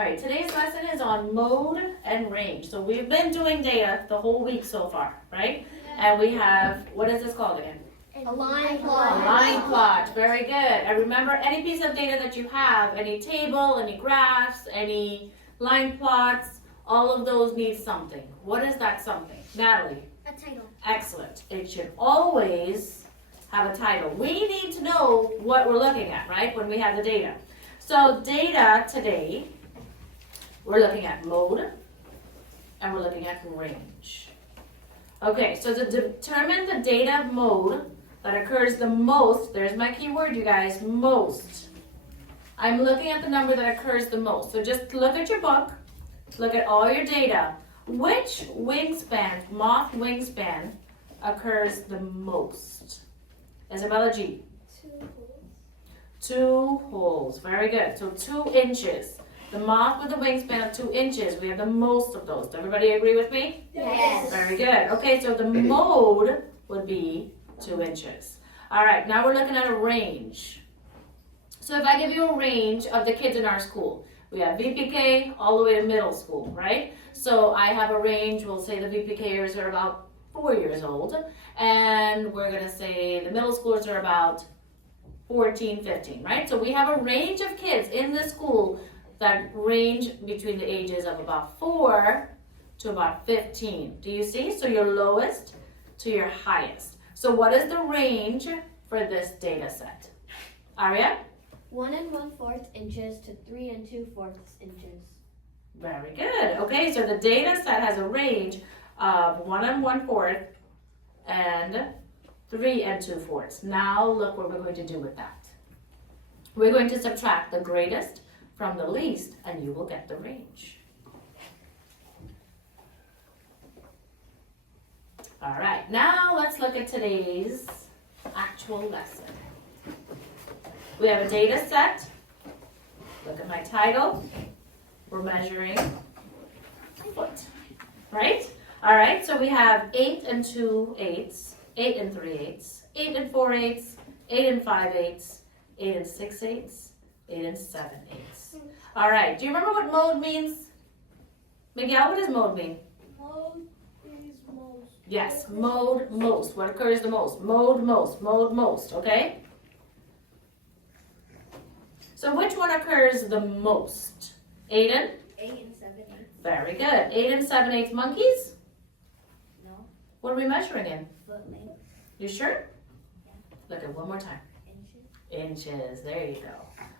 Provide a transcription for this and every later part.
All right, today's lesson is on mode and range. So we've been doing data the whole week so far, right? And we have, what is this called again? A line plot. A line plot, very good. And remember, any piece of data that you have, any table, any graphs, any line plots, all of those need something. What is that something? Natalie? A title. Excellent. It should always have a title. We need to know what we're looking at, right, when we have the data. So data today, we're looking at mode and we're looking at range. Okay, so to determine the data mode that occurs the most, there's my keyword, you guys, most. I'm looking at the number that occurs the most. So just look at your book, look at all your data. Which wingspan, moth wingspan, occurs the most? Isabella G. 2 holes. 2 holes, very good. So 2 inches. The moth with a wingspan of 2 inches, we have the most of those. Does everybody agree with me? Yes. Very good. Okay, so the mode would be 2 inches. All right, now we're looking at a range. So if I give you a range of the kids in our school, we have VPK all the way to middle school, right? So I have a range, we'll say the VPKers are about 4 years old, and we're gonna say the middle schoolers are about 14, 15, right? So we have a range of kids in the school that range between the ages of about 4 to about 15. Do you see? So your lowest to your highest. So what is the range for this data set? Arya? 1 1/4 inches to 3 2/4 inches. Very good. Okay, so the data set has a range of 1 1/4 and 3 2/4. Now look what we're going to do with that. We're going to subtract the greatest from the least, and you will get the range. All right, now let's look at today's actual lesson. We have a data set. Look at my title. We're measuring foot, right? All right, so we have 8 2/8, 8 3/8, 8 4/8, 8 5/8, 8 6/8, 8 7/8. All right, do you remember what mode means? Miguel, what does mode mean? Mode is most. Yes, mode, most. What occurs the most? Mode, most, mode, most, okay? So which one occurs the most? Aiden? 8 7/8. Very good. 8 7/8 monkeys? No. What are we measuring in? Foot length. You sure? Yeah. Look at one more time. Inches. Inches, there you go.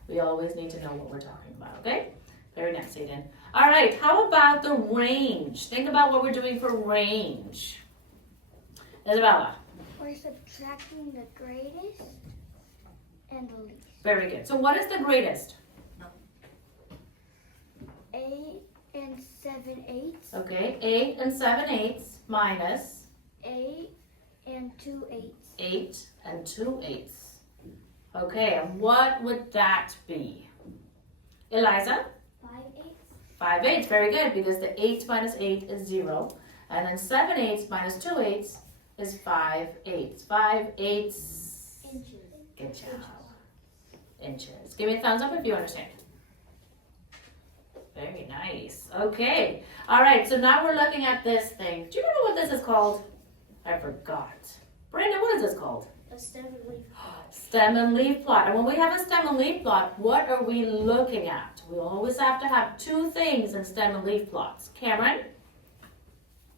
We always need to know what we're talking about, okay? Very nice, Aiden. All right, how about the range? Think about what we're doing for range. Isabella? We're subtracting the greatest and the least. Very good. So what is the greatest? 8 7/8. Okay, 8 7/8 minus 8 2/8. 8 2/8. Okay, and what would that be? Eliza? 5/8. 5/8, very good, because the 8 minus 8 is 0. And then 7/8 minus 2/8 is 5/8. 5/8 Inches. Good job. Inches. Give me a thumbs up if you understand. Very nice. Okay. All right, so now we're looking at this thing. Do you remember what this is called? I forgot. Brandon, what is this called? A stem and leaf plot. Stem and leaf plot. And when we have a stem and leaf plot, what are we looking at? We always have to have 2 things in stem and leaf plots. Cameron?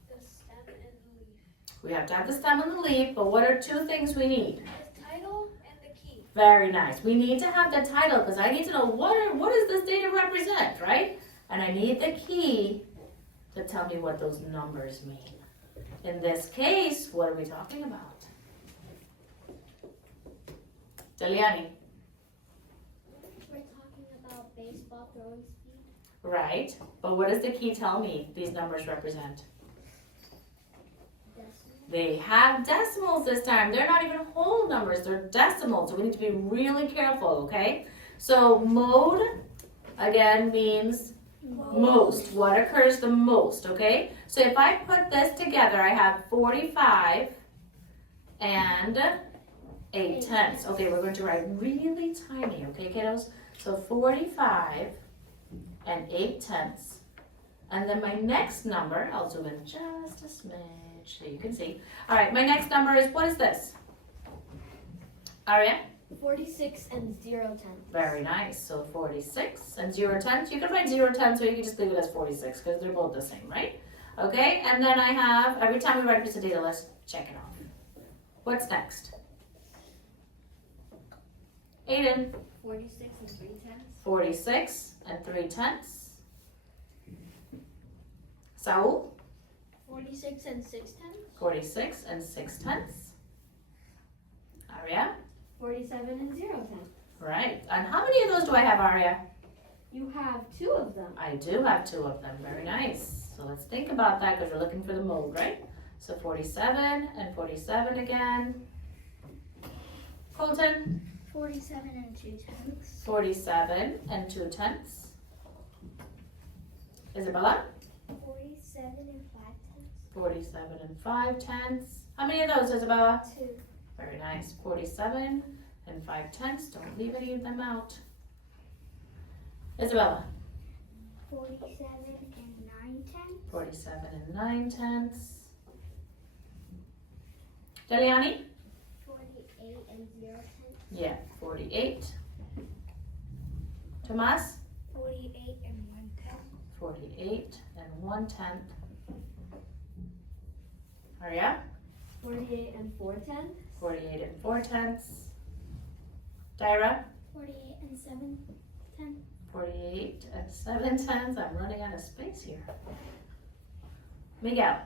The stem and leaf. We have to have the stem and the leaf, but what are 2 things we need? The title and the key. Very nice. We need to have the title because I need to know what does this data represent, right? And I need the key to tell me what those numbers mean. In this case, what are we talking about? Deliani. We're talking about baseball throwing speed. Right. But what does the key tell me these numbers represent? Decimal. They have decimals this time. They're not even whole numbers. They're decimals. So we need to be really careful, okay? So mode, again, means most. What occurs the most, okay? So if I put this together, I have 45 and 8/10. Okay, we're going to write really tiny, okay, kiddos? So 45 and 8/10. And then my next number, I'll zoom in just a smidge so you can see. All right, my next number is, what is this? Aria? 46 and 0/10. Very nice. So 46 and 0/10. You can write 0/10, so you can just leave it as 46 because they're both the same, right? Okay, and then I have, every time we write a piece of data, let's check it off. What's next? Aiden? 46 and 3/10. 46 and 3/10. Saul? 46 and 6/10. 46 and 6/10. Aria? 47 and 0/10. Right. And how many of those do I have, Aria? You have 2 of them. I do have 2 of them. Very nice. So let's think about that because we're looking for the mode, right? So 47 and 47 again. Colton? 47 and 2/10. 47 and 2/10. Isabella? 47 and 5/10. 47 and 5/10. How many of those, Isabella? 2. Very nice. 47 and 5/10. Don't leave any of them out. Isabella? 47 and 9/10. 47 and 9/10. Deliani? 48 and 0/10. Yeah, 48. Tomas? 48 and 1/10. 48 and 1/10. Aria? 48 and 4/10. 48 and 4/10. Dyra? 48 and 7/10. 48 and 7/10. I'm running out of space here. Miguel?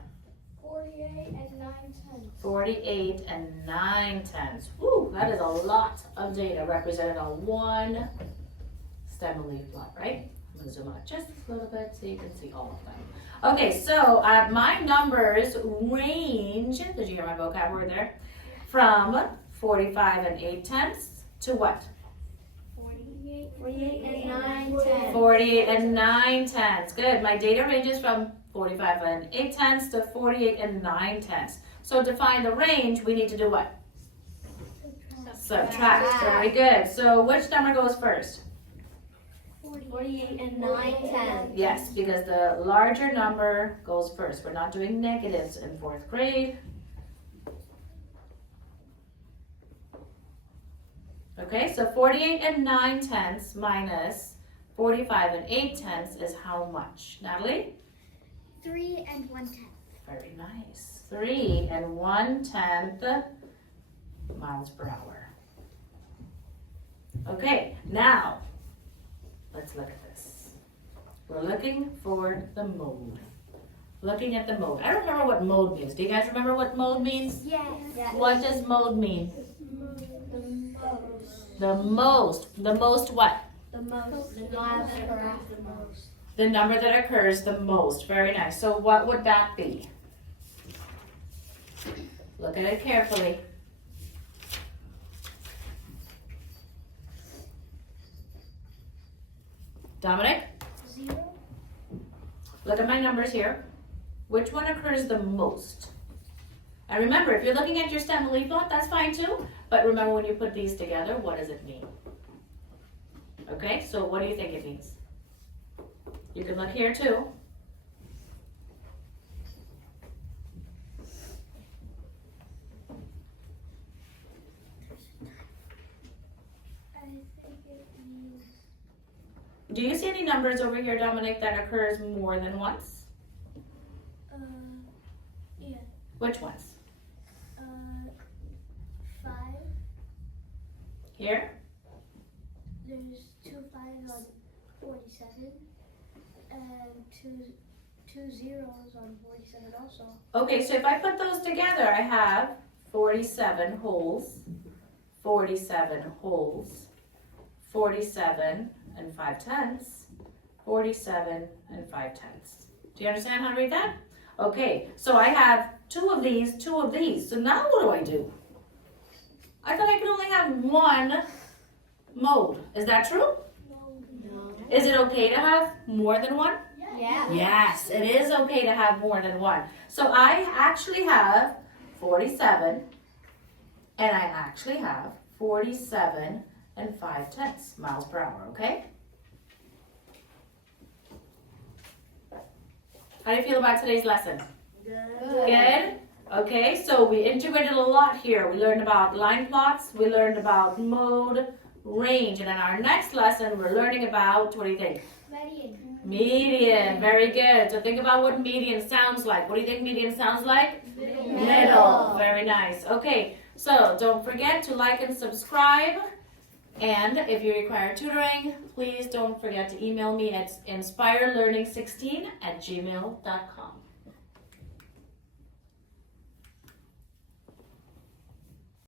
48 and 9/10. 48 and 9/10. Woo, that is a lot of data represented on one stem and leaf plot, right? I'm gonna zoom out just a little bit so you can see all of them. Okay, so my numbers range, did you hear my vocab word there? From 45 and 8/10 to what? 48 and 9/10. 48 and 9/10. Good. My data ranges from 45 and 8/10 to 48 and 9/10. So to find the range, we need to do what? Subtract. Very good. So which number goes first? 48 and 9/10. Yes, because the larger number goes first. We're not doing negatives in 4th grade. Okay, so 48 and 9/10 minus 45 and 8/10 is how much? Natalie? 3 and 1/10. Very nice. 3 and 1/10 miles per hour. Okay, now let's look at this. We're looking for the mode. Looking at the mode. I don't remember what mode means. Do you guys remember what mode means? Yes. What does mode mean? The most. The most what? The most. The number that occurs the most. The number that occurs the most. Very nice. So what would that be? Look at it carefully. Dominic? 0. Look at my numbers here. Which one occurs the most? And remember, if you're looking at your stem and leaf plot, that's fine too. But remember, when you put these together, what does it mean? Okay, so what do you think it means? You can look here too. I think it means Do you see any numbers over here, Dominic, that occurs more than once? yeah. Which ones? 5. Here? There's 2 5s on 47, and two zeros on 47 also. Okay, so if I put those together, I have 47 holes, 47 holes, 47 and 5/10, 47 and 5/10. Do you understand how to read that? Okay, so I have 2 of these, 2 of these. So now what do? I thought I could only have one mode. Is that true? No. Is it okay to have more than one? Yeah. Yes, it is okay to have more than one. So I actually have 47, and I actually have 47 and 5/10 miles per hour, okay? How do you feel about today's lesson? Good? Okay, so we integrated a lot here. We learned about line plots, we learned about mode, range, and in our next lesson, we're learning about, what do you think? Median. Median, very good. So think about what median sounds like. What do you think median sounds like? Middle. Very nice. Okay, so don't forget to like and subscribe. And if you require tutoring, please don't forget to email me at inspirelearning16@gmail.com.